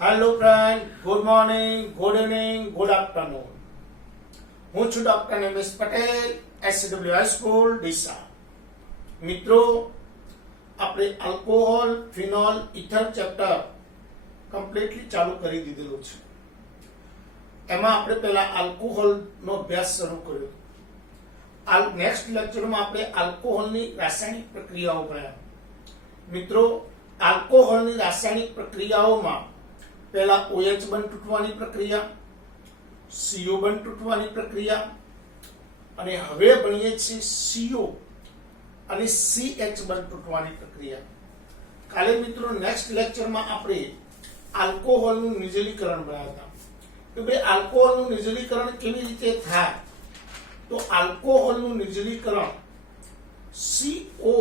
Hello friend, good morning, good evening, good afternoon. હું છું doctor Nimesh Patel, SCW high school Deesa. મિત્રો, આપણે alcohol, phenol, ether chapter completely ચાલુ કરી દીધેલું છે. એમાં આપણે પહેલા આલ્કોહોલનો અભ્યાસ શરૂ કર્યો. નેક્સ્ટ લેક્ચરમાં આપણે આલ્કોહોલની રાસાયણિક પ્રક્રિયાઓ ભણ્યા. મિત્રો, આલ્કોહોલની રાસાયણિક પ્રક્રિયાઓમાં પહેલા OH બંધ તૂટવાની પ્રક્રિયા, CO બંધ તૂટવાની પ્રક્રિયા, અને હવે ભણીએ છીએ CO અને CH બંધ તૂટવાની પ્રક્રિયા. કાલે મિત્રો નેક્સ્ટ લેક્ચરમાં આપણે આલ્કોહોલનું નિર્જલીકરણ ભણ્યા હતા કે ભાઈ આલ્કોહોલનું નિર્જલીકરણ કેવી રીતે થાય. તો આલ્કોહોલનું નિર્જલીકરણ CO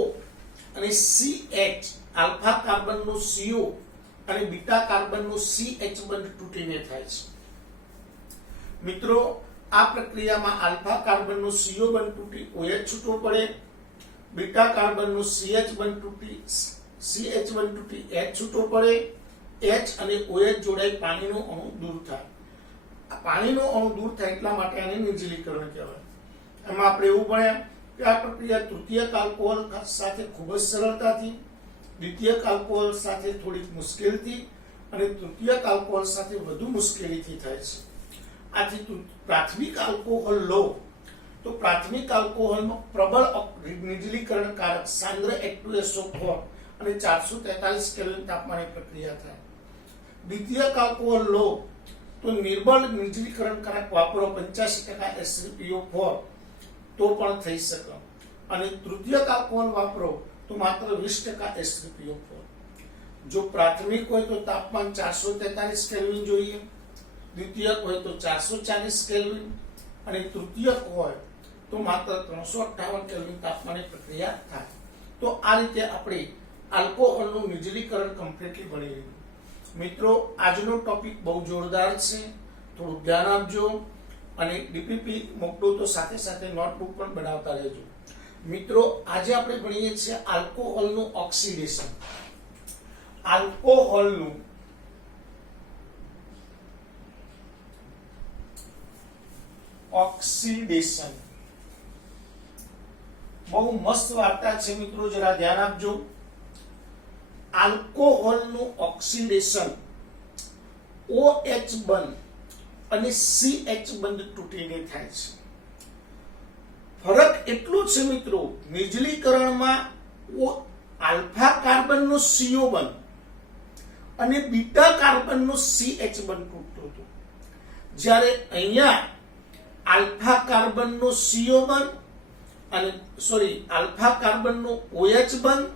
અને CH, આલ્ફા કાર્બનનો CO અને બીટા કાર્બનનો CH બંધ તૂટીને થાય છે. મિત્રો, આ પ્રક્રિયામાં આલ્ફા કાર્બનનો CO બંધ તૂટી OH છૂટવો પડે, બીટા કાર્બનનો CH બંધ તૂટી H છૂટવો પડે, H અને OH જોડાઈ પાણીનો અણુ દૂર થાય. આ પાણીનો અણુ દૂર થાય એટલા માટે આને નિર્જલીકરણ કહેવાય. એમાં આપણે એવું ભણ્યા કે આ પ્રક્રિયા તૃતીયક આલ્કોહોલ સાથે ખૂબ જ સરળતાથી, દ્વિતીયક આલ્કોહોલ સાથે થોડીક મુશ્કેલીથી અને તૃતીયક આલ્કોહોલ સાથે વધુ મુશ્કેલીથી થાય છે. આથી પ્રાથમિક આલ્કોહોલ લો તો પ્રાથમિક આલ્કોહોલમાં પ્રબળ નિર્જલીકરણકારક સાંદ્ર H2SO4 અને 443 કેલ્વિન તાપમાને પ્રક્રિયા થાય. દ્વિતીયક આલ્કોહોલ લો તો નિર્બળ નિર્જલીકરણકારક વાપરો 85% H3PO4 તો પણ થઈ શકે, અને તૃતીયક આલ્કોહોલ વાપરો તો માત્ર 20% H3PO4. જો પ્રાથમિક હોય તો તાપમાન 443 કેલ્વિન જોઈએ, દ્વિતીયક હોય તો 440 કેલ્વિન અને તૃતીયક હોય તો માત્ર 358 કેલ્વિન તાપમાને પ્રક્રિયા થાય. તો આ રીતે આપણે આલ્કોહોલનું નિર્જલીકરણ કમ્પ્લીટલી ભણી લીધું. મિત્રો, આજનો ટોપિક બહુ જોરદાર છે, થોડું ધ્યાન આપજો અને ડીપીપી મોકલો તો સાથે સાથે નોટબુક પણ બનાવતા રહેજો. મિત્રો, આજે આપણે ભણીએ છીએ આલ્કોહોલનું ઓક્સિડેશન. આલ્કોહોલનું ઓક્સિડેશન બહુ મસ્ત વાર્તા છે મિત્રો, જરા ધ્યાન આપજો. આલ્કોહોલનું ઓક્સિડેશન OH બંધ અને CH બંધ તૂટીને થાય છે. ફરક એટલો છે મિત્રો, નિર્જલીકરણમાં આલ્ફા કાર્બનનો CO બંધ અને બીટા કાર્બનનો CH બંધ તૂટતો હતો, જ્યારે અહીંયા આલ્ફા કાર્બનનો CO બંધ અને આલ્ફા કાર્બનનો OH બંધ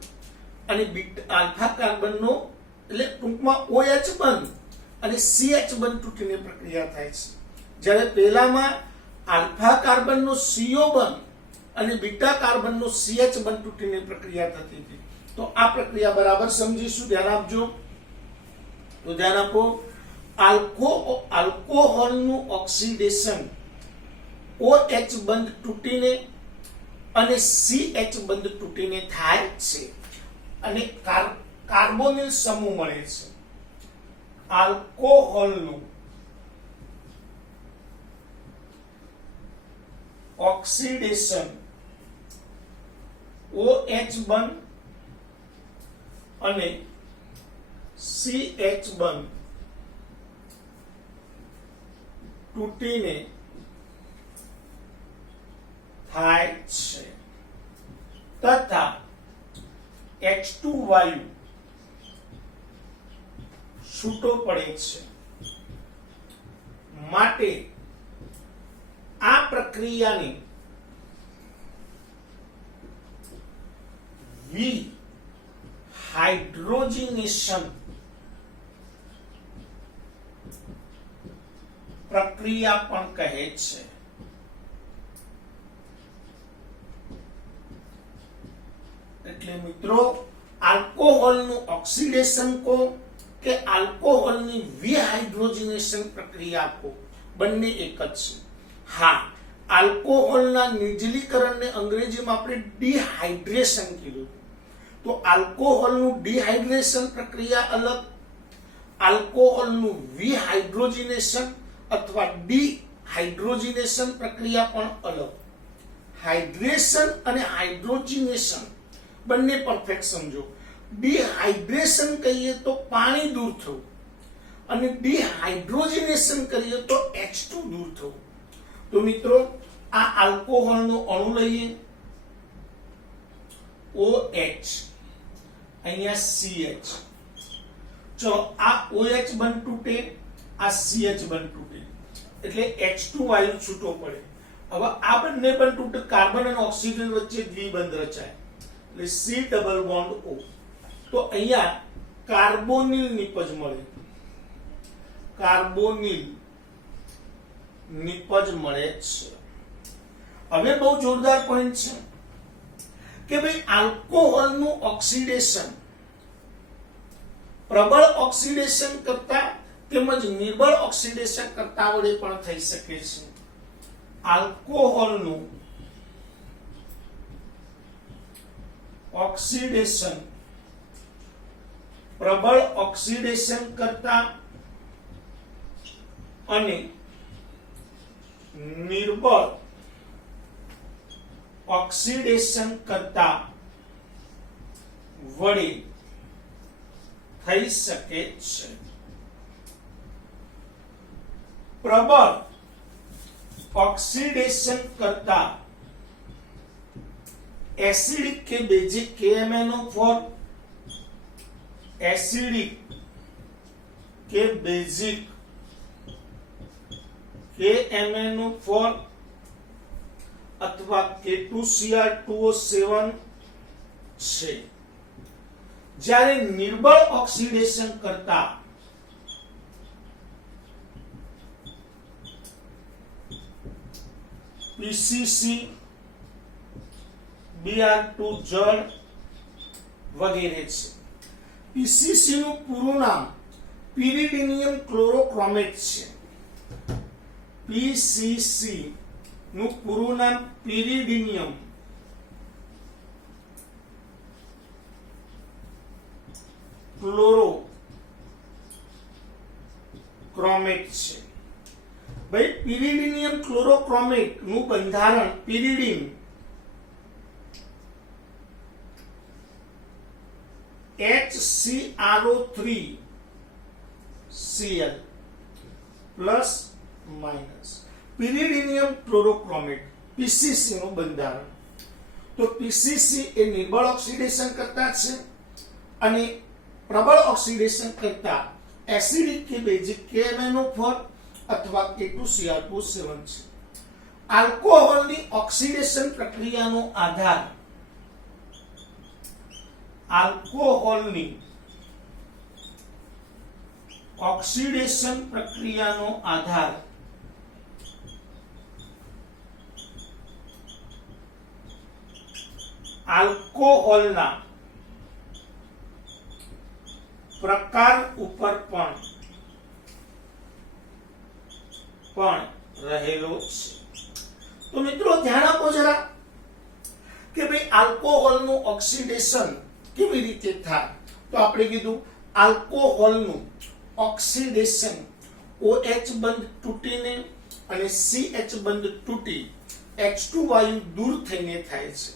અને આલ્ફા કાર્બનનો એટલે ટૂંકમાં OH બંધ અને CH બંધ તૂટીને પ્રક્રિયા થાય છે. જ્યારે પહેલામાં આલ્ફા કાર્બનનો CO બંધ અને બીટા કાર્બનનો CH બંધ તૂટીને પ્રક્રિયા થતી હતી. તો આ પ્રક્રિયા બરાબર સમજીશું, ધ્યાન આપજો. તો ધ્યાન આપો. આલ્કોહોલનું ઓક્સિડેશન OH બંધ તૂટીને અને CH બંધ તૂટીને થાય છે અને કાર્બોનિલ સમૂહ મળે છે. આલ્કોહોલનું ઓક્સિડેશન OH બંધ અને CH બંધ તૂટીને થાય છે તથા H2 વાયુ છૂટો પડે છે. માટે આ પ્રક્રિયાને વિહાઇડ્રોજનેશન પ્રક્રિયા પણ કહે છે. એટલે મિત્રો, આલ્કોહોલનું ઓક્સિડેશન કો કે આલ્કોહોલની વિહાઇડ્રોજનેશન પ્રક્રિયા કો બંને એક જ છે. હા, આલ્કોહોલના નિર્જલીકરણને અંગ્રેજીમાં આપણે ડિહાઇડ્રેશન કીધું. તો આલ્કોહોલનું ડિહાઇડ્રેશન પ્રક્રિયા અલગ, આલ્કોહોલનું વિહાઇડ્રોજિનેશન અથવા ડીહાઇડ્રોજિનેશન પ્રક્રિયા પણ અલગ. હાઇડ્રેશન અને હાઇડ્રોજિનેશન બંને પરફેક્ટ સમજો. ડિહાઇડ્રેશન કહીએ તો પાણી દૂર થવું અને ડિહાઇડ્રોજિનેશન કરીએ તો H2 દૂર થવું. તો મિત્રો આ આલ્કોહોલનો અણુ લઈએ OH, અહીંયા CH. જો આ OH બંધ તૂટે, આ CH બંધ તૂટે એટલે H2 વાયુ છૂટો પડે. હવે આ બંને બંધ તૂટે, કાર્બન અને ઓક્સિજન વચ્ચે દ્વિબંધ રચાય એટલે C ડબલ બોન્ડ O. તો અહીંયા કાર્બોનિલ નિપજ મળે, કાર્બોનિલ નિપજ મળે છે. હવે બહુ જોરદાર પોઈન્ટ છે કે ભાઈ આલ્કોહોલનું ઓક્સિડેશન પ્રબળ ઓક્સિડેશન કરતા તેમજ નિર્બળ ઓક્સિડેશન કરતા વડે પણ થઈ શકે છે. આલ્કોહોલનું ઓક્સિડેશન પ્રબળ ઓક્સિડેશન કરતા અને નિર્બળ ઓક્સિડેશન કરતા વડે થઈ શકે છે. પ્રબળ ઓક્સિડેશન કરતા એસિડિક કે બેઝિક KMnO4, એસિડિક કે બેઝિક KMnO4 અથવા K2Cr2O7 છે. જ્યારે નિર્બળ ઓક્સિડેશન કરતા PCC, Br2 જળ વગેરે છે. PCC નું પૂરું નામ પિરિડિનિયમ ક્લોરોક્રોમેટ છે. PCC નું પૂરું નામ પિરિડિનિયમ ક્લોરોક્રોમેટ છે. ભાઈ પિરિડિનિયમ ક્લોરોક્રોમેટ નું બંધારણ pyridine HCrO3Cl plus minus. Pyridinium chlorochromate PCC નું બંધારણ. તો PCC એ નિર્બળ ઓક્સિડેશન કરતા છે અને પ્રબળ ઓક્સિડેશન કરતા એસિડિક કે બેઝિક KMnO4 અથવા K2Cr2O7 છે. આલ્કોહોલની ઓક્સિડેશન પ્રક્રિયાનો આધાર આલ્કોહોલની ઓક્સિડેશન પ્રક્રિયાનો આધાર આલ્કોહોલના પ્રકાર ઉપર પણ રહેલો છે. તો મિત્રો ધ્યાન આપો જરા કે ભાઈ આલ્કોહોલનું ઓક્સિડેશન કેવી રીતે થાય. તો આપણે કીધું આલ્કોહોલનું ઓક્સિડેશન OH બંધ તૂટીને અને CH બંધ તૂટી H2 વાયુ દૂર થઈને થાય છે.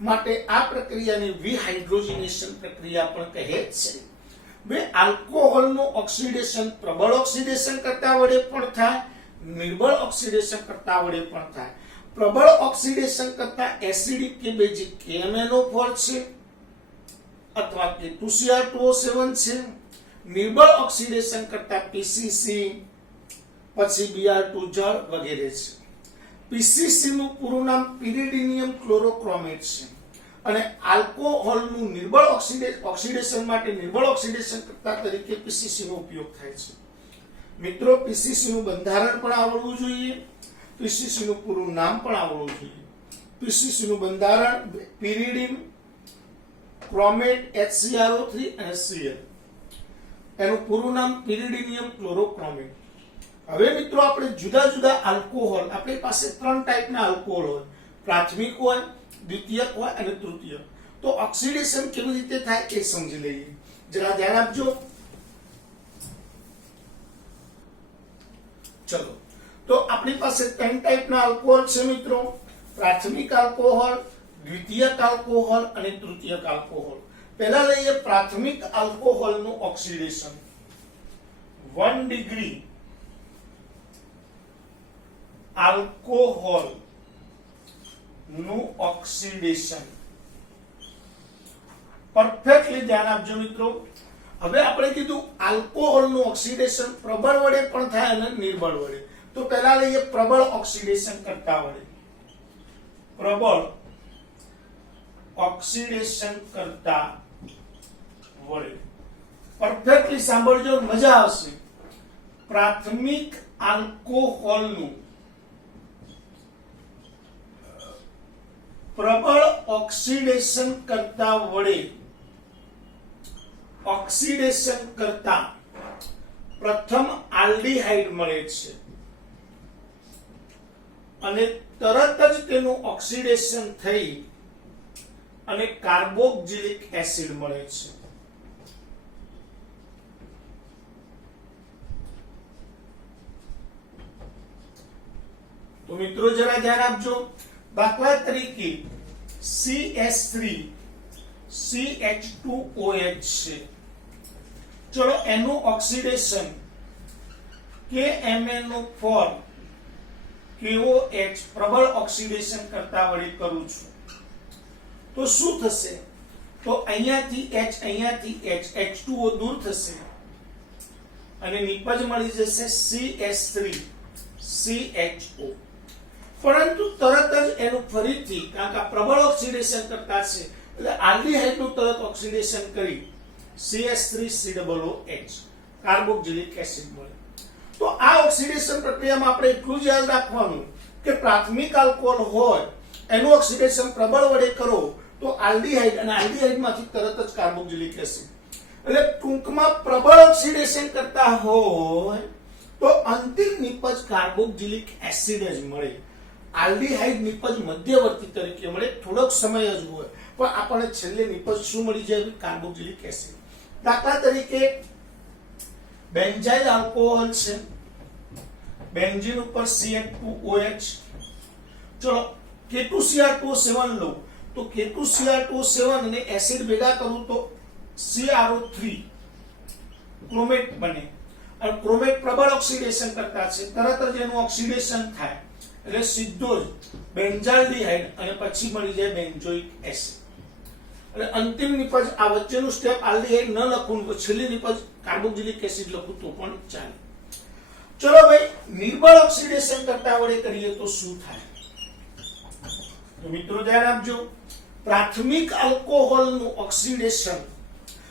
માટે આ પ્રક્રિયાને વિહાઇડ્રોજિનેશન પ્રક્રિયા પણ કહે છે. બે આલ્કોહોલનું ઓક્સિડેશન પ્રબળ ઓક્સિડેશન કરતા વડે પણ થાય, નિર્બળ ઓક્સિડેશન કરતા વડે પણ થાય. પ્રબળ ઓક્સિડેશન કરતા એસિડિક કે બેઝિક KMnO4 છે અથવા K2Cr2O7 છે. નિર્બળ ઓક્સિડેશન કરતા PCC પછી Br2 જળ વગેરે છે. PCC નું પૂરું નામ પિરિડિનિયમ ક્લોરોક્રોમેટ છે અને આલ્કોહોલનું નિર્બળ ઓક્સિડેશન માટે નિર્બળ ઓક્સિડેશન કરતા તરીકે PCC નો ઉપયોગ થાય છે. મિત્રો PCC નું બંધારણ પણ આવડવું જોઈએ, PCC નું પૂરું નામ પણ આવડવું જોઈએ. PCC નું બંધારણ પિરિડિન ક્રોમેટ HCrO3 અને Cl. એનું પૂરું નામ પિરિડિનિયમ ક્લોરોક્રોમેટ. હવે મિત્રો આપણે જુદા જુદા આલ્કોહોલ, આપણી પાસે 3 ટાઈપના આલ્કોહોલ હોય, પ્રાથમિક હોય, દ્વિતીયક હોય અને તૃતીયક. તો ઓક્સિડેશન કેવી રીતે થાય એ સમજી લઈએ. જરા ધ્યાન આપજો. चलो तो अपनी पास 3 टाइपना अल्कोहोल छे मित्रों, प्राथमिक अल्कोहोल, द्वितीयक अल्कोहोल અને તૃતીયક अल्कोहोल। पहला लईए प्राथमिक अल्कोहोल નું ઓક્સિડેશન। 1 डिग्री अल्कोहोल નું ઓક્સિડેશન। પરફેક્ટલી ધ્યાન આપજો મિત્રો। હવે આપણે કીધું આલ્કોહોલ નું ઓક્સિડેશન પ્રબળ વડે પણ થાય અને નિર્બળ વડે। તો પહેલા લઈએ પ્રબળ ઓક્સિડેશન કરતા વડે। પ્રબળ ઓક્સિડેશન કરતા વડે પરફેક્ટલી સાંભળજો, મજા આવશે। પ્રાથમિક આલ્કોહોલ નું પ્રબળ ઓક્સિડેશન કરતા વડે ઓક્સિડેશન કરતા પ્રથમ આલ્ડીહાઇડ મળે છે અને તરત જ તેનું ઓક્સિડેશન થઈ અને કાર્બોક્સિલિક એસિડ મળે છે। તો મિત્રો જરા ધ્યાન આપજો। દાખલા તરીકે CH3 CH2OH છે। ચલો એનું ઓક્સિડેશન KMnO4 KOH પ્રબળ ઓક્સિડેશન કરતા વડે કરું છું તો શું થશે? તો અહીંયાથી H અહીંયાથી H H2O દૂર થશે અને નિપજ મળી જશે CH3 CHO। પરંતુ તરત જ એનું ફરીથી કારણ કે પ્રબળ ઓક્સિડેશન કરતા છે એટલે આલ્ડીહાઇડ નું તરત ઓક્સિડેશન કરી CH3COOH કાર્બોક્સિલિક એસિડ મળે। તો આ ઓક્સિડેશન પ્રક્રિયામાં આપણે એટલું જ યાદ રાખવાનું કે પ્રાથમિક આલ્કોહોલ હોય એનું ઓક્સિડેશન પ્રબળ વડે કરો તો આલ્ડીહાઇડ અને આલ્ડીહાઇડમાંથી તરત જ કાર્બોક્સિલિક એસિડ। એટલે ટૂંકમાં પ્રબળ ઓક્સિડેશન કરતા હોય તો અંતિમ નિપજ કાર્બોક્સિલિક એસિડ જ મળે। આલ્ડીહાઇડ નિપજ મધ્યવર્તી તરીકે મળે, થોડોક સમય જ હોય પણ આપણને છેલ્લે નિપજ શું મળી જાય? Carboxylic acid. દાખલા તરીકે બેન્ઝાઇલ આલ્કોહોલ છે, બેન્ઝીન ઉપર CH2OH। ચલો K2Cr2O7 લો તો K2Cr2O7 અને એસિડ ભેગા કરું તો CrO3 ક્રોમેટ બને અને ક્રોમેટ પ્રબળ ઓક્સિડેશન કરતા છે, તરત જ એનું ઓક્સિડેશન થાય એટલે સીધો જ બેન્ઝાલ્ડીહાઇડ અને પછી મળી જાય બેન્ઝોઇક એસિડ। એટલે અંતિમ નિપજ આ વચ્ચેનું સ્ટેપ આલ્ડીહાઇડ ન લખું તો છેલ્લી નિપજ કાર્બોક્સિલિક એસિડ લખું તો પણ ચાલે। ચલો ભાઈ નિર્બળ ઓક્સિડેશન કરતા વડે કરીએ તો શું થાય? તો મિત્રો ધ્યાન આપજો, પ્રાથમિક આલ્કોહોલ નું ઓક્સિડેશન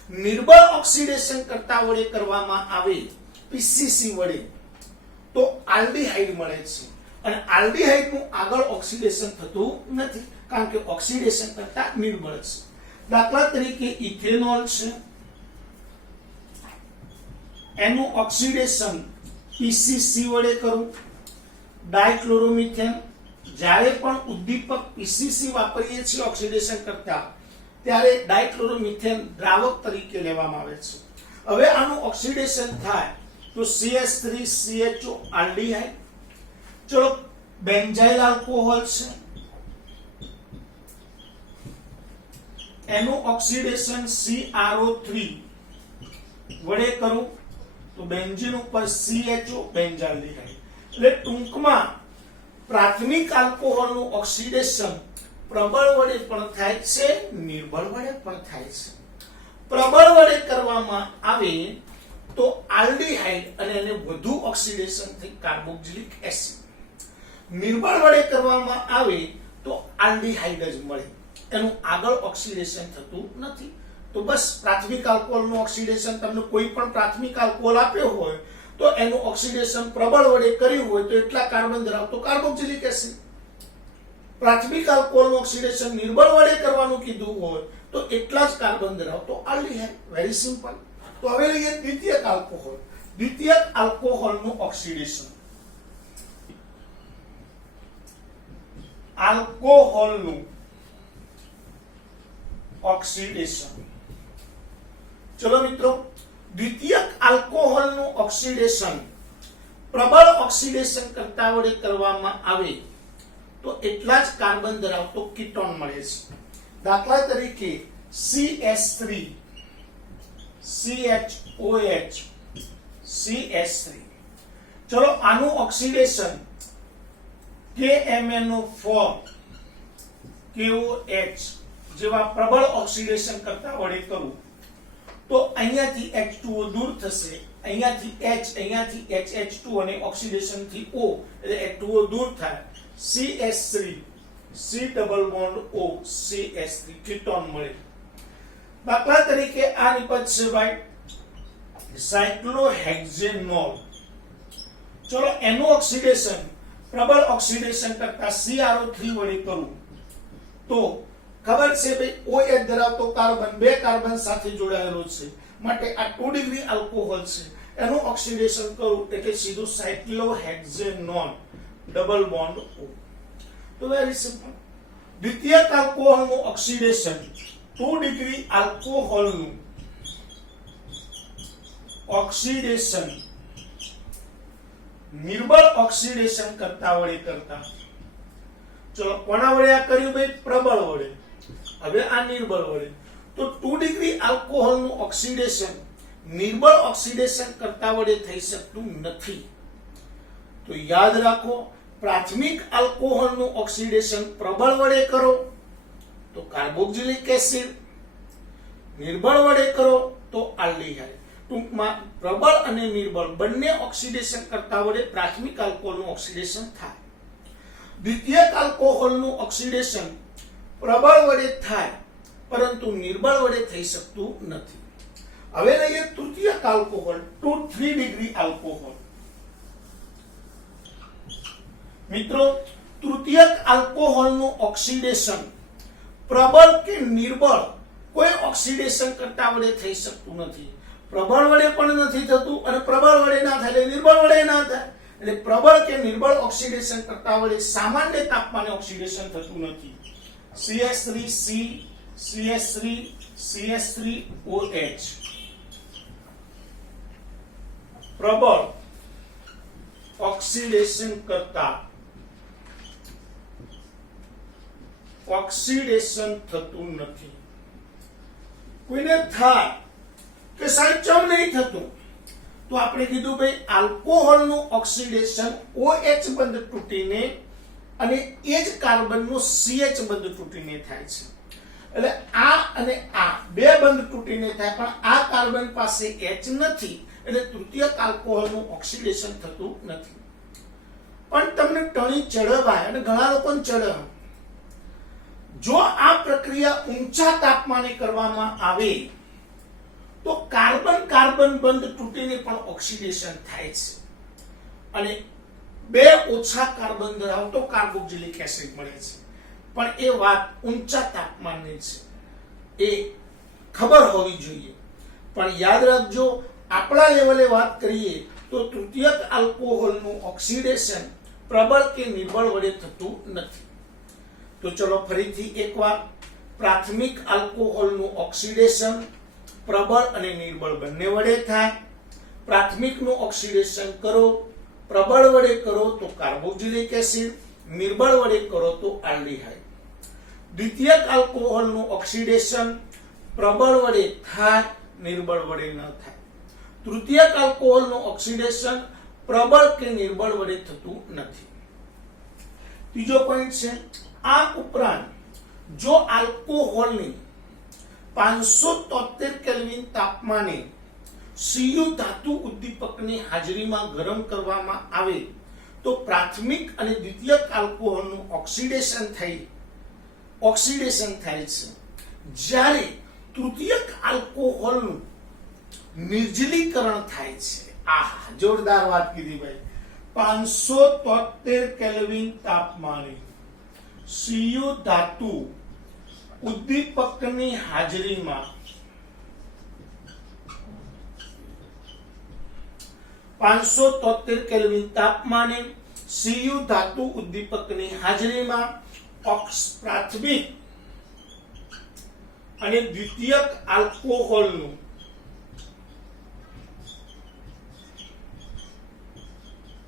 નિર્બળ ઓક્સિડેશન કરતા વડે કરવામાં આવે PCC વડે તો આલ્ડીહાઇડ મળે છે અને આલ્ડીહાઇડ નું આગળ ઓક્સિડેશન થતું નથી કારણ કે ઓક્સિડેશન કરતા નિર્બળ છે। દાખલા તરીકે ઇથેનોલ છે, એનું ઓક્સિડેશન PCC વડે કરું। ડાયક્લોરોમિથેન, જ્યારે પણ ઉદ્દીપક PCC વાપરીએ છીએ ઓક્સિડેશન કરતા ત્યારે ડાયક્લોરોમિથેન દ્રાવક તરીકે લેવામાં આવે છે। હવે આનું ઓક્સિડેશન થાય તો CH3CHO આલ્ડીહાઇડ। ચલો બેન્ઝાઇલ આલ્કોહોલ છે, એનું ઓક્સિડેશન CrO3 વડે કરું તો બેન્ઝીન ઉપર CHO બેન્ઝાલ્ડીહાઇડ। એટલે ટૂંકમાં પ્રાથમિક આલ્કોહોલ નું ઓક્સિડેશન પ્રબળ વડે પણ થાય છે, નિર્બળ વડે પણ થાય છે। પ્રબળ વડે કરવામાં આવે તો આલ્ડીહાઇડ અને એને વધુ ઓક્સિડેશન થઈ કાર્બોક્સિલિક એસિડ। નિર્બળ વડે કરવામાં આવે તો આલ્ડીહાઇડ જ મળે, એનું આગળ ઓક્સિડેશન થતું નથી। તો બસ પ્રાથમિક આલ્કોહોલ નું ઓક્સિડેશન તમને કોઈ પણ પ્રાથમિક આલ્કોહોલ આપ્યો હોય તો એનું ઓક્સિડેશન પ્રબળ વડે કર્યું હોય તો એટલા કાર્બન ધરાવતો કાર્બોક્સિલિક એસિડ। પ્રાથમિક આલ્કોહોલ નું ઓક્સિડેશન નિર્બળ વડે કરવાનું કીધું હોય તો એટલા જ કાર્બન ધરાવતો આલ્ડીહાઇડ। Very simple. તો હવે લઈએ દ્વિતીયક આલ્કોહોલ। દ્વિતીયક આલ્કોહોલ નું ઓક્સિડેશન, આલ્કોહોલ નું ઓક્સિડેશન। ચલો મિત્રો, દ્વિતીયક આલ્કોહોલ નું ઓક્સિડેશન પ્રબળ ઓક્સિડેશન કરતા વડે કરવામાં આવે તો એટલા જ કાર્બન ધરાવતો કીટોન મળે છે. દાખલા તરીકે CH3 CHOH CH3. ચલો આનું ઓક્સિડેશન KMnO4 KOH જેવા પ્રબળ ઓક્સિડેશન કરતા વડે કરું તો અહીંયાથી H2O દૂર થશે, અહીંયાથી H, અહીંયાથી HH2 અને ઓક્સિડેશન થી O એટલે H2O દૂર થાય, CH3 C double bond O CH3 ketone મળે. દાખલા તરીકે આ નિપજશે ભાઈ સાયક્લોહેક્ઝેનોલ. ચલો એનું ઓક્સિડેશન પ્રબળ ઓક્સિડેશન કરતા CrO3 વડે કરું તો ખબર છે ભાઈ OH ધરાવતો કાર્બન બે કાર્બન સાથે જોડાયેલો છે માટે આ 2 ડિગ્રી આલ્કોહોલ છે, એનું ઓક્સિડેશન કરું એટલે સીધું સાયક્લોહેક્ઝેનોન ડબલ બોન્ડ O. તો વેરી સિમ્પલ. દ્વિતીયક આલ્કોહોલનું ઓક્સિડેશન 2 ડિગ્રી આલ્કોહોલનું ઓક્સિડેશન નિર્બળ ઓક્સિડેશન કરતા વડે કરતા. ચલો કોના વડે આ કર્યું ભાઈ? પ્રબળ વડે. હવે આ નિર્બળ વડે. તો 2 ડિગ્રી આલ્કોહોલનું ઓક્સિડેશન નિર્બળ ઓક્સિડેશન કરતા વડે થઈ શકતું નથી. તો યાદ રાખો, પ્રાથમિક આલ્કોહોલનું ઓક્સિડેશન પ્રબળ વડે કરો તો કાર્બોક્સિલિક એસિડ, નિર્બળ વડે કરો તો આલ્ડીહાઇડ. ટૂંકમાં પ્રબળ અને નિર્બળ બંને ઓક્સિડેશન કરતા વડે પ્રાથમિક આલ્કોહોલનું ઓક્સિડેશન થાય. દ્વિતીયક આલ્કોહોલનું ઓક્સિડેશન પ્રબળ વડે થાય પરંતુ નિર્બળ વડે થઈ શકતું નથી. હવે લઈએ તૃતીયક આલ્કોહોલ 2-3 ડિગ્રી આલ્કોહોલ. મિત્રો, તૃતીયક આલ્કોહોલનું ઓક્સિડેશન પ્રબળ કે નિર્બળ કોઈ ઓક્સિડેશન કરતા વડે થઈ શકતું નથી. પ્રબળ વડે પણ નથી થતું અને પ્રબળ વડે ના થાય એટલે નિર્બળ વડે ના થાય. એટલે પ્રબળ કે નિર્બળ ઓક્સિડેશન કરતા વડે સામાન્ય તાપમાને ઓક્સિડેશન થતું નથી. CH3C CH3 CH3OH પ્રબળ ઓક્સિડેશન કરતા ઓક્સિડેશન થતું નથી. કોઈને થાય કે સાહેબ ચમ નહીં થતું તો આપણે કીધું ભાઈ આલ્કોહોલનું ઓક્સિડેશન OH બંધ તૂટીને અને એ જ કાર્બનનું CH બંધ તૂટીને થાય છે. એટલે આ અને આ બે બંધ તૂટીને થાય પણ આ કાર્બન પાસે H નથી એટલે તૃતીયક આલ્કોહોલનું ઓક્સિડેશન થતું નથી. પણ તમને ટણી ચડવાય અને ઘણા લોકોને ચડે. જો આ પ્રક્રિયા ઊંચા તાપમાને કરવામાં આવે તો કાર્બન કાર્બન બંધ તૂટીને પણ ઓક્સિડેશન થાય છે અને બે ઓછા કાર્બન ધરાવતો કાર્બોક્સિલિક એસિડ મળે છે. પણ એ વાત ઊંચા તાપમાનની છે, એ ખબર હોવી જોઈએ. પણ યાદ રાખજો, આપણા લેવલે વાત કરીએ તો તૃતીયક આલ્કોહોલનું ઓક્સિડેશન પ્રબળ કે નિર્બળ વડે થતું નથી. તો ચલો ફરીથી એકવાર, પ્રાથમિક આલ્કોહોલનું ઓક્સિડેશન પ્રબળ અને નિર્બળ બંને વડે થાય. પ્રાથમિકનું ઓક્સિડેશન કરો, પ્રબળ વડે કરો તો કાર્બોક્સિલિક એસિડ, નિર્બળ વડે કરો તો આલ્ડીહાઇડ. દ્વિતીયક આલ્કોહોલનું ઓક્સિડેશન પ્રબળ વડે થાય, નિર્બળ વડે ન થાય. તૃતીયક આલ્કોહોલનું ઓક્સિડેશન પ્રબળ કે નિર્બળ વડે થતું નથી. ત્રીજો પોઈન્ટ છે, આ ઉપરાંત જો આલ્કોહોલની 573 કેલ્વિન તાપમાને Cu ધાતુ ઉદ્દીપકની હાજરીમાં ગરમ કરવામાં આવે તો પ્રાથમિક અને દ્વિતીયક આલ્કોહોલનું ઓક્સિડેશન થાય છે. જ્યારે તૃતીયક આલ્કોહોલનું નિર્જલીકરણ થાય છે. આહા, જોરદાર વાત કીધી ભાઈ. 573 કેલ્વિન તાપમાને Cu ધાતુ ઉદ્દીપકની હાજરીમાં 573 કેલ્વિન તાપમાને Cu ધાતુ ઉદ્દીપકની હાજરીમાં પ્રાથમિક અને દ્વિતીયક આલ્કોહોલનું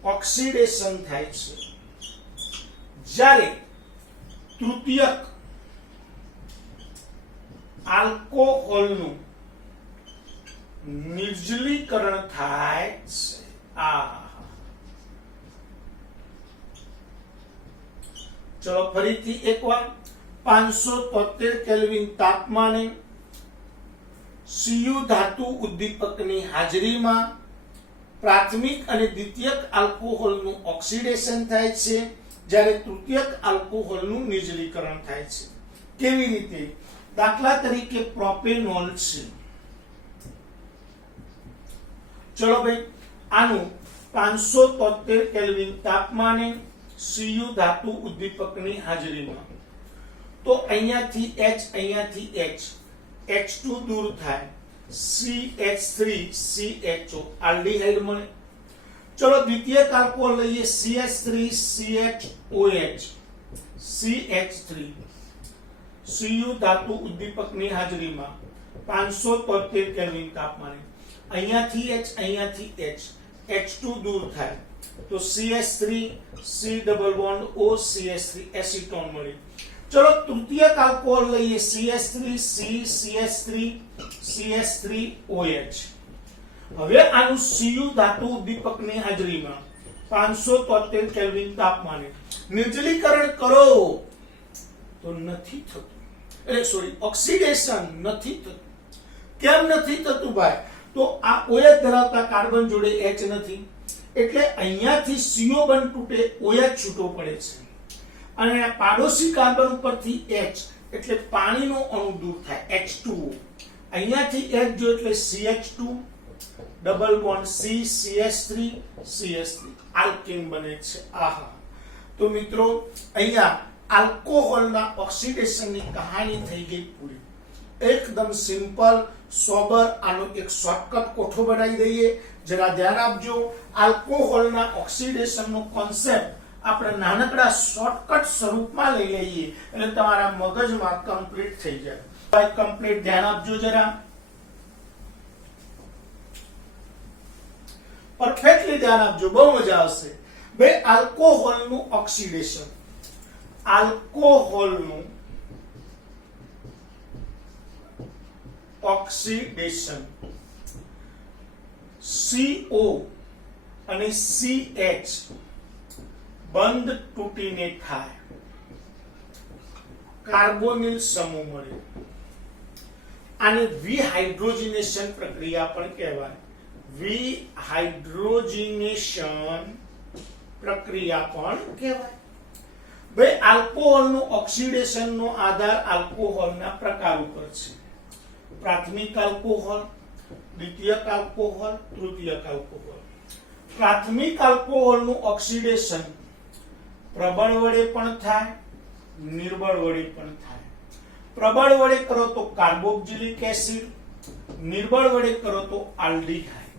ઓક્સિડેશન થાય છે, જ્યારે તૃતીયક આલ્કોહોલનું નિર્જલીકરણ થાય છે. ચલો ફરીથી એકવાર 573 કેલ્વિન તાપમાને Cu ધાતુ ઉદ્દીપકની હાજરીમાં પ્રાથમિક અને દ્વિતીયક આલ્કોહોલનું ઓક્સિડેશન થાય છે, જ્યારે તૃતીયક આલ્કોહોલનું નિર્જલીકરણ થાય છે. કેવી રીતે? દાખલા તરીકે પ્રોપેનોલ છે. ચલો ભાઈ, આનું 573 કેલ્વિન તાપમાને Cu ધાતુ ઉદ્દીપકની હાજરીમાં, તો અહીંયાથી H, અહીંયાથી H, H2 દૂર થાય, CH3CHO આલ્ડીહાઇડ મળે. ચલો દ્વિતીયક આલ્કોહોલ લઈએ, CH3CHOH, CH3 Cu ધાતુ ઉદ્દીપકની હાજરીમાં 573 કેલ્વિન તાપમાને, અહીંયાથી H, અહીંયાથી H, H2 દૂર થાય, તો CH3 C double bond O CH3 acetone મળે. ચલો તૃતીયક આલ્કોહોલ લઈએ, CH3C CH3OH. હવે આનું Cu ધાતુ ઉદ્દીપકની હાજરીમાં 573 કેલ્વિન તાપમાને નિર્જલીકરણ કરો તો નથી થતું, એટલે સોરી ઓક્સિડેશન નથી થતું. કેમ નથી થતું ભાઈ? તો આ OH ધરાવતા કાર્બન જોડે H નથી, એટલે અહીંયાથી CO બંધ તૂટે, OH છૂટો પડે છે, અને આ પાડોશી કાર્બન ઉપરથી H, એટલે પાણીનો અણુ દૂર થાય, H2O. અહીંયાથી H જો એટલે CH2 double bond C CH3 alkane બને છે. તો મિત્રો અહીંયા આલ્કોહોલના ઓક્સિડેશનની કહાની થઈ ગઈ પૂરી. એકદમ સિમ્પલ સોબર. આનો એક શોર્ટકટ કોઠો બનાવી દઈએ. જરા ધ્યાન આપજો, આલ્કોહોલના ઓક્સિડેશનનો કોન્સેપ્ટ આપણે નાનકડા શોર્ટકટ સ્વરૂપમાં લઈ લઈએ એટલે તમારા મગજમાં કમ્પ્લીટ થઈ જાય. કમ્પ્લીટ ધ્યાન આપજો જરા, પરફેક્ટલી ધ્યાન આપજો, બહુ મજા આવશે. બે આલ્કોહોલનું ઓક્સિડેશન, આલ્કોહોલનું ઓક્સિડેશન CO અને CH બંધ તૂટીને થાય, કાર્બોનિલ સમૂહ મળે. આને વિહાઇડ્રોજનેશન પ્રક્રિયા પણ કહેવાય. વિહાઇડ્રોજનેશન પ્રક્રિયા પણ કહેવાય. ભાઈ આલ્કોહોલનું ઓક્સિડેશનનો આધાર આલ્કોહોલના પ્રકાર ઉપર છે. પ્રાથમિક આલ્કોહોલ, દ્વિતીયક આલ્કોહોલ, તૃતીયક આલ્કોહોલ. પ્રાથમિક આલ્કોહોલનું ઓક્સિડેશન પ્રબળ વડે પણ થાય, નિર્બળ વડે પણ થાય. પ્રબળ વડે કરો તો કાર્બોક્સિલિક એસિડ, નિર્બળ વડે કરો તો આલ્ડીહાઇડ.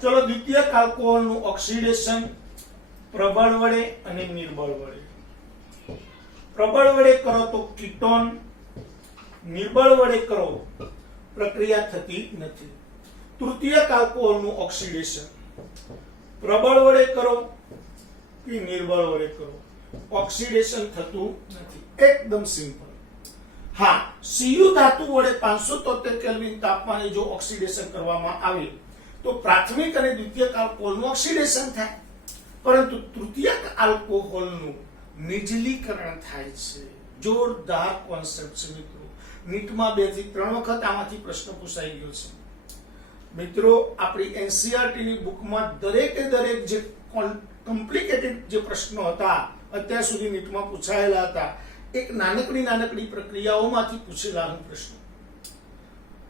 ચલો દ્વિતીયક આલ્કોહોલનું ઓક્સિડેશન પ્રબળ વડે અને નિર્બળ વડે. પ્રબળ વડે કરો તો કીટોન, નિર્બળ વડે કરો પ્રક્રિયા થતી નથી. તૃતીયક આલ્કોહોલનું ઓક્સિડેશન પ્રબળ વડે કરો કે નિર્બળ વડે કરો, ઓક્સિડેશન થતું નથી. એકદમ સિમ્પલ. હા, Cu ધાતુ વડે 573 કેલ્વિન તાપમાને જો ઓક્સિડેશન કરવામાં આવે તો પ્રાથમિક અને દ્વિતીયક આલ્કોહોલનું ઓક્સિડેશન થાય, પરંતુ તૃતીયક આલ્કોહોલનું નિર્જલીકરણ થાય છે. જોરદાર કોન્સેપ્ટ છે મિત્રો. નીટમાં 2 થી 3 વખત આમાંથી પ્રશ્ન પૂછાઈ ગયો છે. મિત્રો આપણી NCERT ની બુકમાં દરેકે દરેક જે કોમ્પ્લિકેટેડ જે પ્રશ્નો હતા અત્યાર સુધી નીટમાં પૂછાયેલા હતા, એક નાનકડી પ્રક્રિયાઓમાંથી પૂછેલા પ્રશ્નો.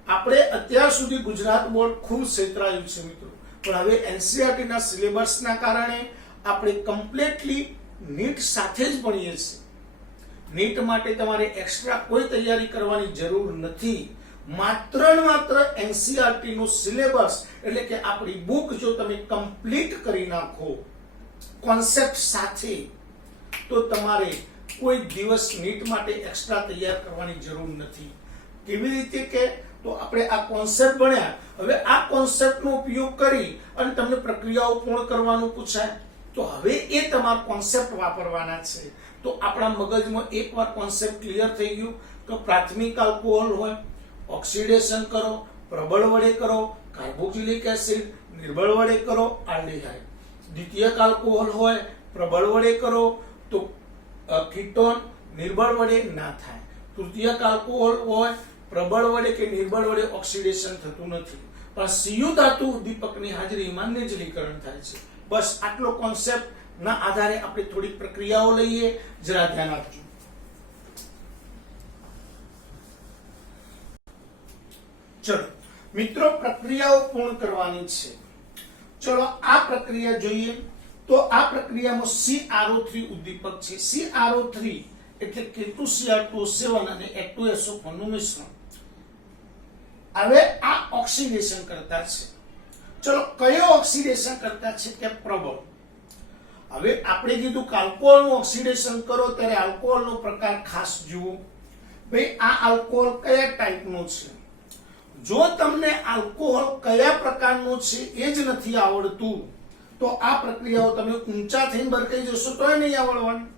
આપણે અત્યાર સુધી ગુજરાત બોર્ડ ખૂબ છેતરાયું છે મિત્રો, પણ હવે NCERT ના સિલેબસના કારણે આપણે કમ્પ્લીટલી નીટ સાથે જ ભણીએ છીએ. નીટ માટે તમારે એક્સ્ટ્રા કોઈ તૈયારી કરવાની જરૂર નથી. માત્ર ને માત્ર NCERT નો સિલેબસ એટલે કે આપણી બુક જો તમે કમ્પ્લીટ કરી નાખો કોન્સેપ્ટ સાથે, તો તમારે કોઈ દિવસ નીટ માટે એક્સ્ટ્રા તૈયાર કરવાની જરૂર નથી. કેવી રીતે કે, તો આપણે આ કોન્સેપ્ટ ભણ્યા. હવે આ કોન્સેપ્ટનો ઉપયોગ કરી અને તમને પ્રક્રિયાઓ પૂર્ણ કરવાનું પૂછાય તો હવે એ તમારા કોન્સેપ્ટ વાપરવાના છે. તો આપણા મગજમાં એકવાર કોન્સેપ્ટ ક્લિયર થઈ ગયું તો પ્રાથમિક આલ્કોહોલ હોય ઓક્સિડેશન કરો, પ્રબળ વડે કરો કાર્બોક્સિલિક એસિડ, નિર્બળ વડે કરો આલ્ડીહાઇડ. દ્વિતીયક આલ્કોહોલ હોય પ્રબળ વડે કરો તો કીટોન, નિર્બળ વડે ના થાય. તૃતીયક આલ્કોહોલ હોય પ્રબળ વડે કે નિર્બળ વડે ઓક્સિડેશન થતું નથી, પણ Cu ધાતુ ઉદ્દીપકની હાજરીમાં નિર્જલીકરણ થાય છે. બસ આટલો કોન્સેપ્ટ ના આધારે આપણે થોડી પ્રક્રિયાઓ લઈએ, જરા ધ્યાન આપજો. ચલો મિત્રો, પ્રક્રિયાઓ પૂર્ણ કરવાની છે. ચલો આ પ્રક્રિયા જોઈએ. તો આ પ્રક્રિયામાં CrO3 ઉદ્દીપક છે. CrO3 એટલે K2Cr2O7 અને H2SO4 નું મિશ્રણ. હવે આ ઓક્સિડેશન કરતા છે. ચલો કયો ઓક્સિડેશન કરતા છે કે પ્રબળ. હવે આપણે કીધું કે આલ્કોહોલનું ઓક્સિડેશન કરો ત્યારે આલ્કોહોલનો પ્રકાર ખાસ જુઓ. ભાઈ આ આલ્કોહોલ કયા ટાઈપનો છે? જો તમને આલ્કોહોલ કયા પ્રકારનો છે એ જ નથી આવડતું તો આ પ્રક્રિયાઓ તમે ઊંચા થઈને બરકાઈ જશો તોય નહીં આવડવાની.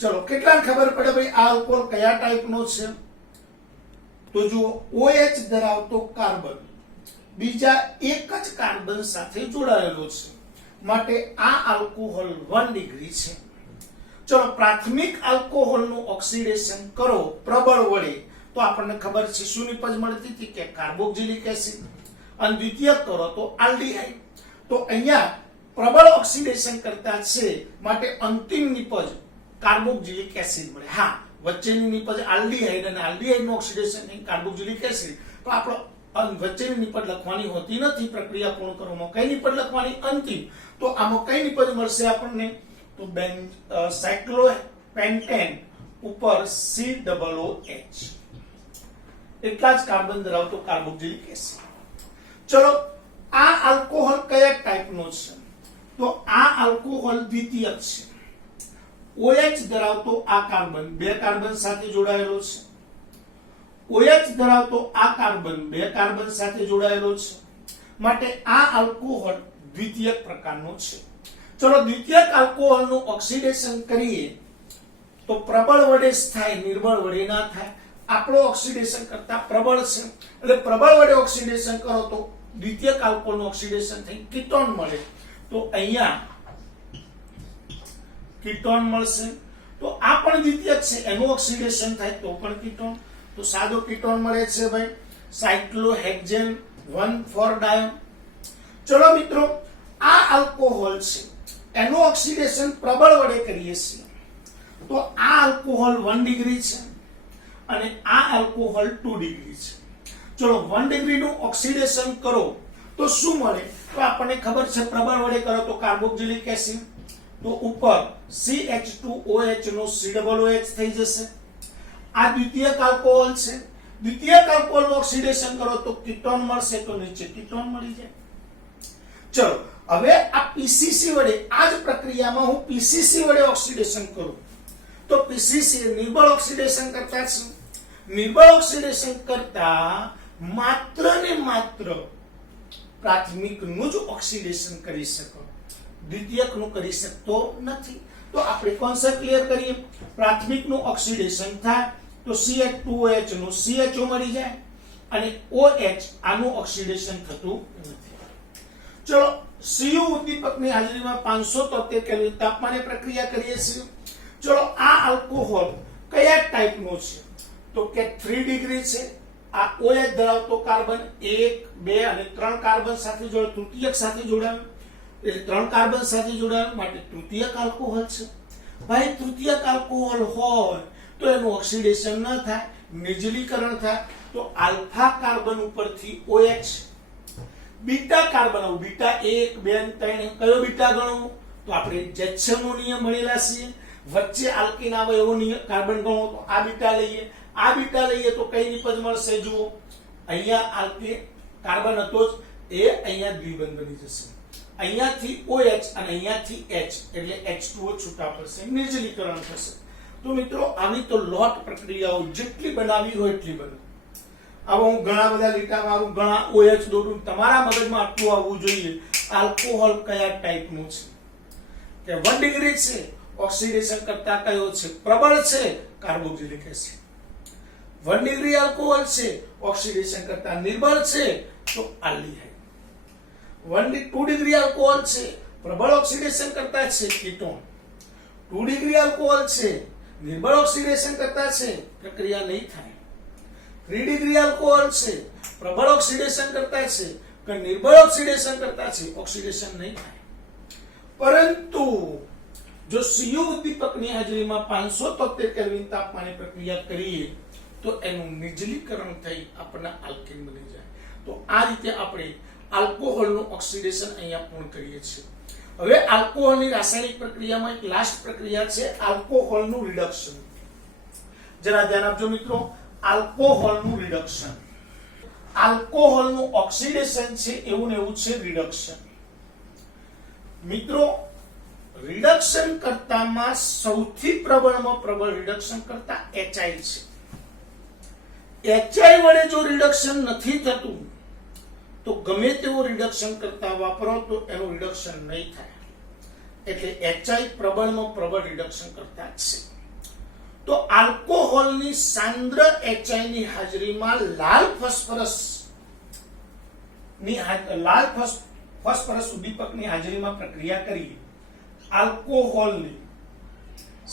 ચલો કેટલાને ખબર પડે ભાઈ આ આલ્કોહોલ કયા ટાઈપનો છે? તો જુઓ, OH ધરાવતો કાર્બન બીજા એક જ કાર્બન સાથે જોડાયેલો છે, માટે આ આલ્કોહોલ 1 ડિગ્રી છે. ચલો પ્રાથમિક આલ્કોહોલનું ઓક્સિડેશન કરો પ્રબળ વડે તો આપણને ખબર છે શું નિપજ મળતી હતી કે કાર્બોક્સિલિક એસિડ, અને દ્વિતીયક કરો તો આલ્ડીહાઇડ. તો અહીંયા પ્રબળ ઓક્સિડેશન કરતા છે માટે અંતિમ નિપજ કાર્બોક્સિલિક એસિડ મળે. હા, વચ્ચેની નિપજ આલ્ડીહાઇડ અને આલ્ડીહાઇડનું ઓક્સિડેશન થઈ કાર્બોક્સિલિક એસિડ. તો આપણો વચ્ચેની નિપજ લખવાની હોતી નથી પ્રક્રિયા પૂર્ણ કરવામાં. કઈ નિપજ લખવાની? અંતિમ. તો આમાં કઈ નિપજ મળશે આપણને? તો સાયક્લોપેન્ટેન ઉપર COOH એટલા જ કાર્બન ધરાવતો કાર્બોક્સિલિક એસિડ. ચલો આ આલ્કોહોલ કયા ટાઈપનો છે? તો આ આલ્કોહોલ દ્વિતીયક છે. OH ધરાવતો આ કાર્બન બે કાર્બન સાથે જોડાયેલો છે. OH ધરાવતો આ કાર્બન બે કાર્બન સાથે જોડાયેલો છે, માટે આ આલ્કોહોલ દ્વિતીયક પ્રકારનો છે. ચલો દ્વિતીયક આલ્કોહોલનું ઓક્સિડેશન કરીએ તો પ્રબળ વડે થાય, નિર્બળ વડે ના થાય. આપણો ઓક્સિડેશન કરતા પ્રબળ છે એટલે પ્રબળ વડે ઓક્સિડેશન કરો તો દ્વિતીયક આલ્કોહોલનું ઓક્સિડેશન થઈ કીટોન મળે. તો અહીંયા કીટોન મળશે. તો આ પણ દ્વિતીયક છે, એનું ઓક્સિડેશન થાય તો પણ કીટોન. તો સાદો કીટોન મળે છે ભાઈ સાયક્લોહેક્ઝેન 1,4-ડાયોન. ચલો મિત્રો, આ આલ્કોહોલ છે એનું ઓક્સિડેશન પ્રબળ વડે કરીએ છીએ તો આ આલ્કોહોલ 1 ડિગ્રી છે અને આ આલ્કોહોલ 2 ડિગ્રી છે. ચલો 1 ડિગ્રીનું ઓક્સિડેશન કરો તો શું મળે? તો આપણને ખબર છે પ્રબળ વડે કરો તો કાર્બોક્સિલિક એસિડ, તો ઉપર CH2OH નો COOH થઈ જશે. આ દ્વિતીયક આલ્કોહોલ છે. દ્વિતીયક આલ્કોહોલનું ઓક્સિડેશન કરો તો કીટોન મળશે, તો નીચે કીટોન મળી જાય. ચલો હવે આ PCC વડે આ જ પ્રક્રિયામાં હું PCC વડે ઓક્સિડેશન કરું તો PCC નિર્બળ ઓક્સિડેશન કરતા છે. નિર્બળ ઓક્સિડેશન કરતા માત્ર ને માત્ર પ્રાથમિકનું જ ઓક્સિડેશન કરી શકો, દ્વિતીયકનું કરી શકતો નથી. તો આપણે કોન્સેપ્ટ ક્લિયર કરીએ. પ્રાથમિકનું ઓક્સિડેશન થાય તો CH2OH નું CHO મળી જાય અને OH આનું ઓક્સિડેશન થતું નથી. ચલો Cu ઉદ્દીપકની હાજરીમાં 573 કેલ્વિન તાપમાને પ્રક્રિયા કરીએ છીએ. ચલો આ આલ્કોહોલ કયા ટાઈપનો છે? તો કે 3 ડિગ્રી છે. આ OH ધરાવતો કાર્બન 1, 2 અને 3 કાર્બન સાથે જોડાય, તૃતીયક સાથે જોડાય એટલે 3 કાર્બન સાથે જોડાય માટે તૃતીયક આલ્કોહોલ છે. ભાઈ તૃતીયક આલ્કોહોલ હોય તો એનું ઓક્સિડેશન ન થાય, નિર્જલીકરણ થાય. તો આલ્ફા કાર્બન ઉપરથી OH, બીટા કાર્બન બીટા 1, 2 અને 3 કયો બીટા ગણવું? તો આપણે જેક્સનનો નિયમ ભણેલા છીએ. વચ્ચે આલ્કીન આવે એવો નિયમ કાર્બન ગણો તો આ બીટા લઈએ. આ બીટા લઈએ તો કઈ નિપજ મળશે? જુઓ, અહીંયા આલ્કીન કાર્બન હતો જ એ અહીંયા દ્વિબંધ બની જશે. અહીંયાથી OH અને અહીંયાથી H એટલે H2O છૂટા પડશે, નિર્જલીકરણ થશે. તો મિત્રો આવી તો લોટ પ્રક્રિયાઓ જેટલી બનાવી હોય એટલી બને. હવે હું ઘણા બધા લીટા મારું, ઘણા OH દોરું, તમારા મગજમાં આટલું આવવું જોઈએ આલ્કોહોલ કયા ટાઈપનું છે કે 1 ડિગ્રી છે, ઓક્સિડેશન કરતા કયો છે, પ્રબળ છે, કાર્બોક્સિલિક એસિડ. 1 ડિગ્રી આલ્કોહોલ છે, ઓક્સિડેશન કરતા નિર્બળ છે, તો આલ્ડીહાઇડ. 2 ડિગ્રી આલ્કોહોલ છે, પ્રબળ ઓક્સિડેશન કરતા છે, કીટોન. 2 ડિગ્રી આલ્કોહોલ છે, નિર્બળ ઓક્સિડેશન કરતા છે, પ્રક્રિયા નહીં થાય. 3 ડિગ્રી આલ્કોહોલ છે, પ્રબળ ઓક્સિડેશન કરતા છે કે નિર્બળ ઓક્સિડેશન કરતા છે, ઓક્સિડેશન નહીં થાય. પરંતુ જો CU ઉદ્દીપકની હાજરીમાં 573 કેલ્વિન તાપમાને પ્રક્રિયા કરીએ તો એનું નિર્જલીકરણ થઈ આપણને આલ્કેન બની જાય. તો આ રીતે આપણે આલ્કોહોલનું ઓક્સિડેશન અહીંયા પૂર્ણ કરીએ છીએ. હવે આલ્કોહોલની રાસાયણિક પ્રક્રિયામાં એક લાસ્ટ પ્રક્રિયા છે આલ્કોહોલનું રિડક્શન. જરા ધ્યાન આપજો મિત્રો, આલ્કોહોલનું રિડક્શન. આલ્કોહોલનું ઓક્સિડેશન છે એવું ને એવું છે રિડક્શન. મિત્રો રિડક્શન કરતામાં સૌથી પ્રબળમાં પ્રબળ રિડક્શન કરતા HI છે. HI વડે જો રિડક્શન નથી થતું તો ગમે તેવો રિડક્શન કરતા વાપરો તો એનું રિડક્શન નહીં થાય. એટલે HI પ્રબળમાં પ્રબળ રિડક્શન કરતા છે. તો આલ્કોહોલની સાંદ્ર HI ની હાજરીમાં લાલ ફોસ્ફરસ ઉદ્દીપકની હાજરીમાં પ્રક્રિયા કરીએ. આલ્કોહોલની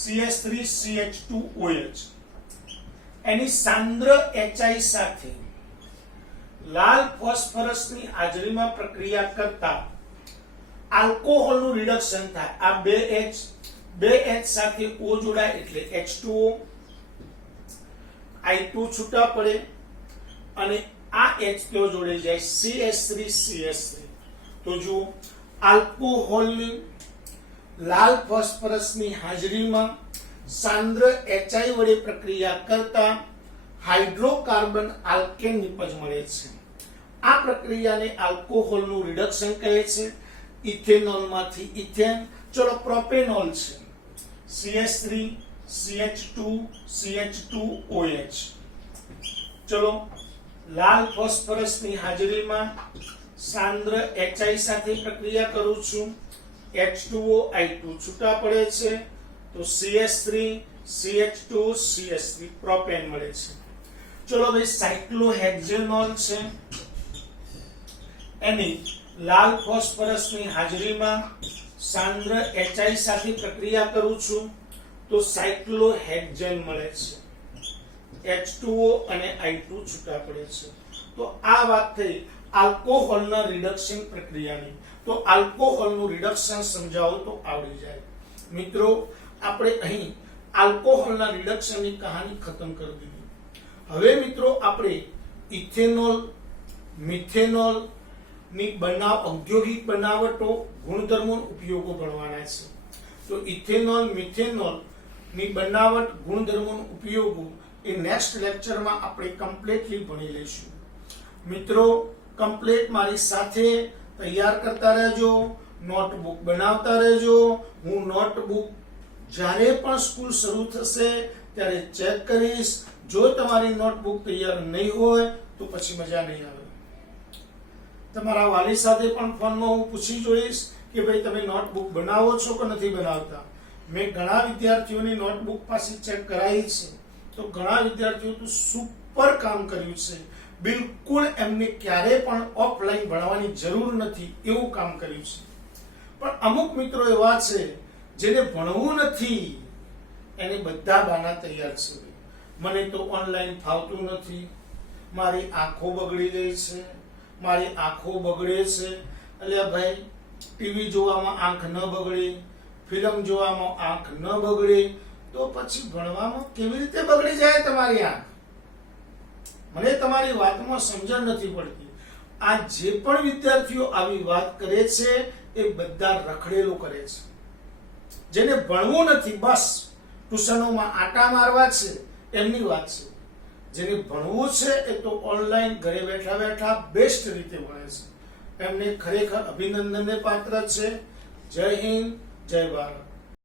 CH3CH2OH એની સાંદ્ર HI સાથે લાલ ફોસ્ફરસની હાજરીમાં પ્રક્રિયા કરતા આલ્કોહોલનું રિડક્શન થાય. આ બે H સાથે O જોડાય એટલે H2O, I2 છૂટા પડે અને આ H જોડે જાય CH3CH3. તો જો આલ્કોહોલની લાલ ફોસ્ફરસની હાજરીમાં સાંદ્ર HI વડે પ્રક્રિયા કરતા હાઇડ્રોકાર્બન આલ્કેન નિપજ મળે છે. આ પ્રક્રિયાને આલ્કોહોલનું રિડક્શન કહે છે. ઇથેનોલમાંથી ઇથેન, ચલો પ્રોપેનોલ છે, CH3 CH2 CH2OH. ચલો લાલ ફોસ્ફરસની હાજરીમાં સાંદ્ર HI સાથે પ્રક્રિયા કરું છું, H2O I2 છૂટા પડે છે તો CH3 CH2 CH3 પ્રોપેન મળે છે. ચલો ભાઈ સાયક્લોહેક્ઝેનોલ છે, એની લાલ ફોસ્ફરસની હાજરીમાં સાંદ્ર HI સાથે પ્રક્રિયા કરું છું તો સાયક્લોહેક્ઝેન મળે છે, H2O અને I2 છૂટા પડે છે. તો આ વાત થઈ આલ્કોહોલના રિડક્શન પ્રક્રિયાની. તો આલ્કોહોલનું રિડક્શન સમજાવો તો આવડી જાય. મિત્રો આપણે અહીં આલ્કોહોલના રિડક્શનની કહાની ખતમ કરી દીધી. હવે મિત્રો આપણે ઇથેનોલ, મિથેનોલ ની ઔદ્યોગિક બનાવટો, ગુણધર્મો, ઉપયોગો ભણવાના છે. તો ઇથેનોલ, મિથેનોલ ની બનાવટ, ગુણધર્મો, ઉપયોગો એ નેક્સ્ટ લેક્ચરમાં આપણે કમ્પ્લીટલી ભણી લઈશું. મિત્રો કમ્પ્લીટ મારી સાથે તૈયાર કરતા રહેજો, નોટબુક બનાવતા રહેજો. હું નોટબુક જ્યારે પણ સ્કૂલ શરૂ થશે ત્યારે ચેક કરીશ. જો તમારી નોટબુક તૈયાર નહીં હોય તો પછી મજા નહીં આવે. તમારા વાલી સાથે પણ ફોનમાં હું પૂછી જોઈશ કે ભાઈ તમે નોટબુક બનાવો છો કે નથી બનાવતા. મેં ઘણા વિદ્યાર્થીઓની નોટબુક પાસે ચેક કરાવી છે તો ઘણા વિદ્યાર્થીઓ તો સુપર કામ કર્યું છે. બિલકુલ એમને ક્યારે પણ ઓફલાઈન ભણવાની જરૂર નથી એવું કામ કર્યું છે. પણ અમુક મિત્રો એવા છે જેને ભણવું નથી, એને બધા બાના તૈયાર છે. મને તો ઓનલાઈન ફાવતું નથી, મારી આંખો બગડી ગઈ છે, મારી આંખો બગડે છે. એટલે ભાઈ ટીવી જોવામાં આંખ ન બગડે, ફિલ્મ જોવામાં આંખ ન બગડે તો પછી ભણવામાં કેવી રીતે બગડી જાય તમારી આંખ? મને તમારી વાતમાં સમજણ નથી પડતી. આ જે પણ વિદ્યાર્થીઓ આવી વાત કરે છે એ બધા રખડેલું કરે છે. જેને ભણવું નથી, બસ ટ્યુશનોમાં આટા મારવા છે એમની વાત છે. જેને ભણવું છે એ તો ઓનલાઈન ઘરે બેઠા બેઠા બેસ્ટ રીતે ભણે છે. એમને ખરેખર અભિનંદનને પાત્ર છે. જય હિન્દ, જય ભારત.